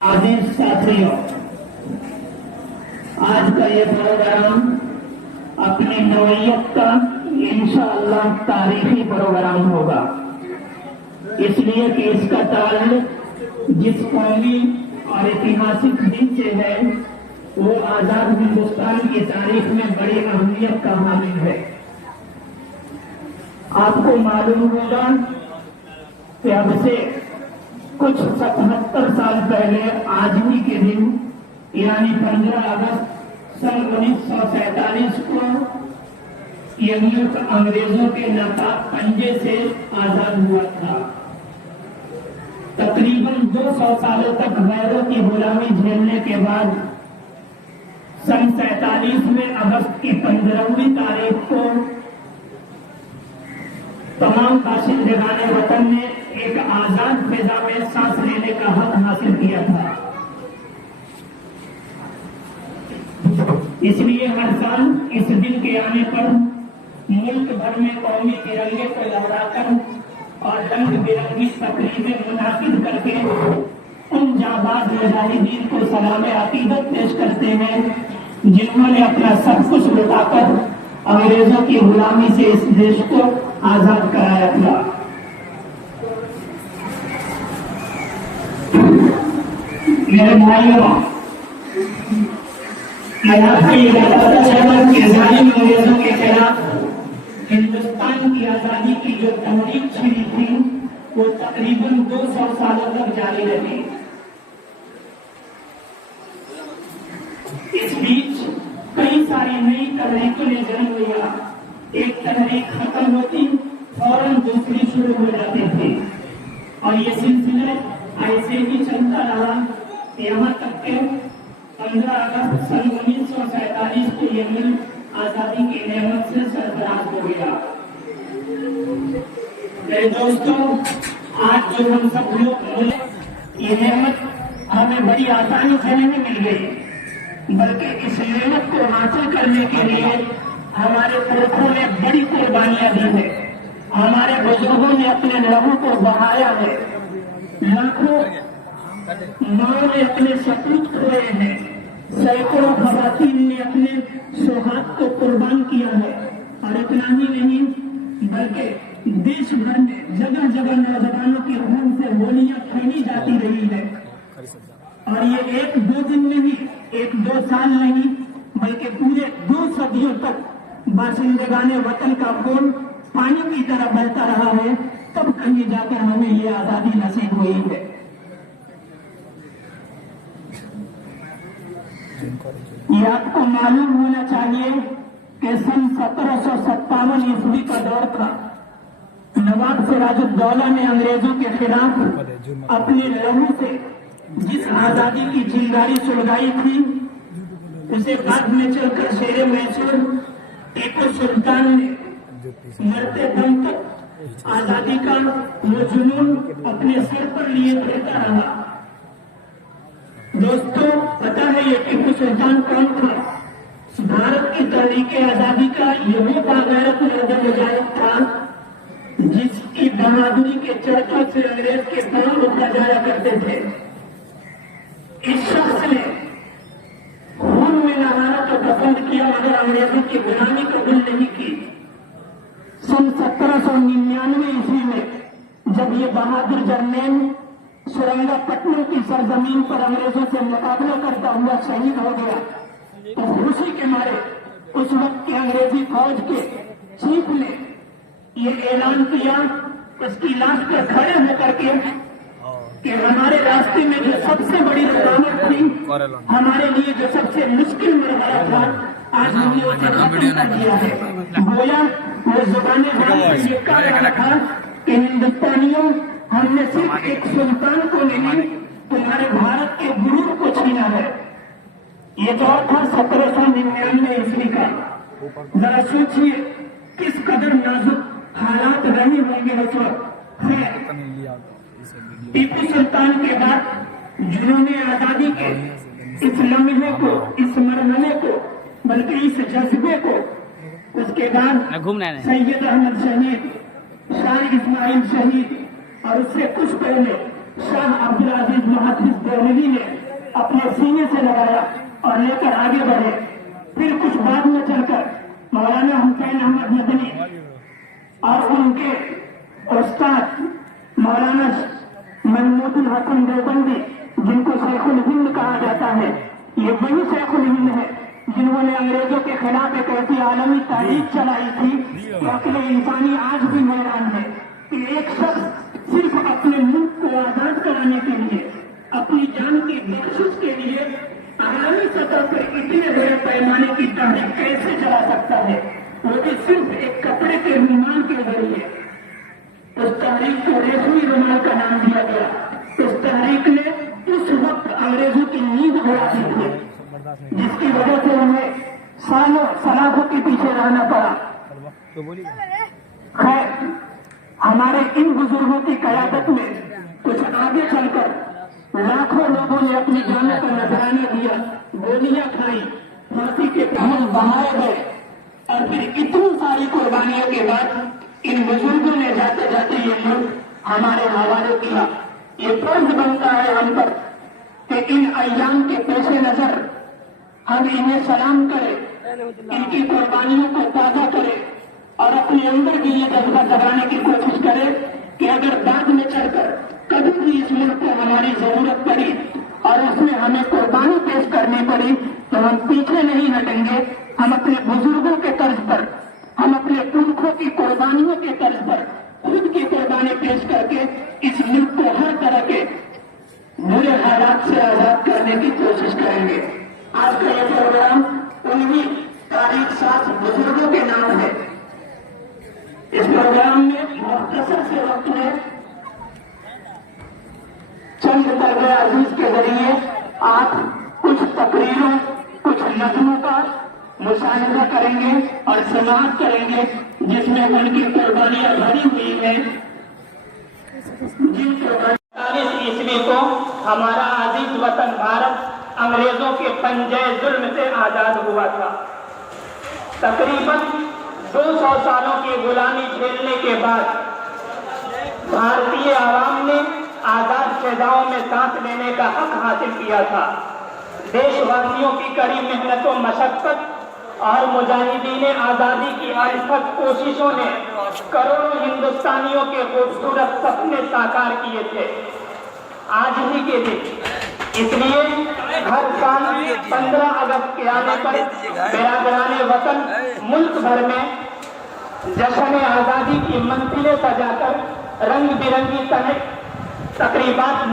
आदिल साथियों, आज का ये प्रोग्राम अपनी नौयत का इंशाअल्लाह तारीखी प्रोग्राम होगा, इसलिए कि इसका ताल्लुक जिस कौमी और ऐतिहासिक दिन से है वो आजाद हिंदुस्तान की तारीख में बड़ी अहमियत का हामिल है। आपको मालूम होगा कि अब से कुछ 77 साल पहले आज ही के दिन यानी 15 अगस्त सन 1947 को ये मुल्क अंग्रेजों के नापाक पंजे से आजाद हुआ था। तकरीबन 200 सालों तक गैरों की गुलामी झेलने के बाद सन 47 में अगस्त की 15वीं तारीख को तमाम बाशिंदगाने वतन ने एक आजाद फिजा में सांस लेने का हक हासिल किया था। इसलिए हर साल इस दिन के आने पर मुल्क भर में कौमी तिरंगे को लहराकर और रंग बिरंगी तकरीबें मुनाकिद करके उन जाबाज मुजाहिदीन को सलाम अकीदत पेश करते हैं जिन्होंने अपना सब कुछ लुटाकर अंग्रेजों की गुलामी से इस देश को आजाद कराया था। मेरे भाइयों, मैं आपको ये बताता चलूं कि जालिम अंग्रेजों के खिलाफ हिंदुस्तान की आजादी की जो तहरीक छिड़ी थी वो तकरीबन 200 सालों तक जारी रही। इस बीच कई सारी नई तहरीकों ने जन्म लिया। एक तहरीक खत्म होती फौरन दूसरी शुरू हो जाती थी और ये सिलसिला ऐसे ही चलता रहा, यहाँ तक के 15 अगस्त सन 1947 को ये मुल्क आजादी की नेमत से सरफराज हो गया। मेरे दोस्तों, आज जो हम सब लोग मिले, ये नेमत हमें बड़ी आसानी से नहीं मिल गई, बल्कि इस नेमत को हासिल करने के लिए हमारे पुरखों ने बड़ी कुर्बानियां दी है। हमारे बुजुर्गों ने अपने लहू को बहाया है, लाखों मां ने अपने सपूत खोए हैं, सैकड़ों खवातीन ने अपने सुहाग को कुर्बान किया है। और इतना ही नहीं बल्कि देश भर में जगह जगह नौजवानों के खून से गोलियां खेली जाती रही है। और ये एक दो दिन नहीं, एक दो साल नहीं, बल्कि पूरे 2 सदियों तक बाशिंदगाने वतन का खून पानी की तरह बहता रहा है, तब कहीं जाकर हमें ये आजादी नसीब हुई है। ये आपको मालूम होना चाहिए कि सन 1757 ईस्वी का दौर था। नवाब सिराजुद्दौला ने अंग्रेजों के खिलाफ अपने लहू से जिस आजादी की चिंगारी सुलगाई थी उसे बाद में चलकर शेरे मैसूर टीपू सुल्तान ने मरते दम तक आजादी का वो जुनून अपने सर पर लिए फिरता रहा। दोस्तों, पता है ये टीपू सुल्तान कौन था? भारत की तहरीक आजादी का यही बागैरत मर्द मुजाहिद था जिसकी बहादुरी के चर्चा से अंग्रेज के पांव उठा जाया करते थे। इस शख्स ने खून में नहाना तो पसंद किया मगर अंग्रेजों की गुलामी कबूल नहीं की। सन 1799 ईस्वी में जब ये बहादुर जर्नैल सुरंगापट्टनम की सरजमीन पर अंग्रेजों से मुकाबला करता हुआ शहीद हो गया तो खुशी के मारे उस वक्त की अंग्रेजी फौज के चीफ ने ये ऐलान किया उसकी लाश पर खड़े होकर के कि हमारे रास्ते में जो सबसे बड़ी रुकावट थी, हमारे लिए जो सबसे मुश्किल मरहला था, आज हमने उसे खत्म कर दिया है। गोया वो जुबाने ये कह रहा था कि हिंदुस्तानियों, हमने सिर्फ एक सुल्तान को नहीं तुम्हारे भारत के गुरूर को छीना है। ये दौर था 1799 ईस्वी का। जरा सोचिए किस कदर नाजुक हालात रहे होंगे उस वक्त। टीपू सुल्तान के बाद जिन्होंने आजादी के इस लम्हे को, इस मरहले को, बल्कि इस जज्बे को, उसके बाद सैयद अहमद शहीद, शाह इस्माइल शहीद और उससे कुछ पहले शाह अब्दुल अजीज मुहद्दिस देहलवी ने سے لگایا اور لے کر آگے بڑھے. پھر کچھ بعد میں چل کر مولانا حسین احمد مدنی اور ان کے استاد مولانا محمود الحسن دیوبندی جن کو شیخ الہند کہا جاتا ہے، یہ وہی شیخ الہند ہے جنہوں نے انگریزوں کے خلاف ایک ایسی عالمی تحریک چلائی تھی کہ عقل انسانی آج بھی حیران ہے کہ ایک شخص صرف اپنے ملک کو آزاد کرانے کے لیے، اپنی جان کی بخشش کے لیے عالمی سطح پر اتنے بڑے پیمانے کی تحریک کیسے چلا سکتا ہے، وہ بھی صرف ایک کپڑے کے رومال کے ذریعے. اس تحریک کو ریشمی رومال کا نام دیا گیا. اس تحریک نے اس وقت انگریزوں کی نیند اڑا دی تھی، جس کی وجہ سے انہیں سالوں سلاخوں کے پیچھے رہنا پڑا. خیر، ہمارے ان بزرگوں کی قیادت میں کچھ آگے چل کر لاکھوں لوگوں نے اپنی جانوں کا نذرانہ دیا، گولیاں کھائی، پھانسی کے خون بہائے گئے، اور پھر اتنی ساری قربانیوں کے بعد ان بزرگوں نے جاتے جاتے یہ ملک ہمارے حوالے کیا. یہ فرض بنتا ہے ہم پر کہ ان ایام کے پیش نظر ہم انہیں سلام کریں، ان کی قربانیوں کو تازہ کریں اور اپنے اندر بھی یہ جذبہ جگانے کی کوشش کریں کہ اگر بعد میں چل کر کبھی بھی اس ملک کو ہماری ضرورت پڑی اور اس میں ہمیں قربانی پیش کرنی پڑی تو ہم پیچھے نہیں ہٹیں گے. ہم اپنے بزرگوں کے طرز پر، ہم اپنے پرکھوں کی قربانیوں کے طرز پر خود کی قربانی پیش کر کے اس ملک کو ہر طرح کے برے حالات سے آزاد کرنے کی کوشش کریں گے. آج کا یہ پروگرام انہی تاریخ ساز بزرگوں کے نام ہے. اس پروگرام میں مختصر سے وقت میں چند طرز عزیز کے ذریعے آپ کچھ تقریروں، کچھ نظموں کا مشاہدہ کریں گے اور سماعت کریں گے جس میں ان کی قربانیاں بھری ہوئی ہیں. جن قربانیاں 1947 عیسوی کو ہمارا عزیز وطن بھارت انگریزوں کے پنجے ظلم سے آزاد ہوا تھا. تقریباً 200 سالوں کی غلامی جھیلنے کے بعد بھارتی عوام نے آزاد فضاؤں میں سانس لینے کا حق حاصل کیا تھا. دیش واسیوں کی کڑی محنت و مشقت اور مجاہدین آزادی کی انتھک کوششوں نے کروڑوں ہندوستانیوں کے خوبصورت سپنے ساکار کیے تھے. آج ہی کے دن اس لیے ہر سال 15 اگست کے آنے پر برادران وطن ملک بھر میں جشن آزادی کی منزلیں سجا کر رنگ برنگی تقریبات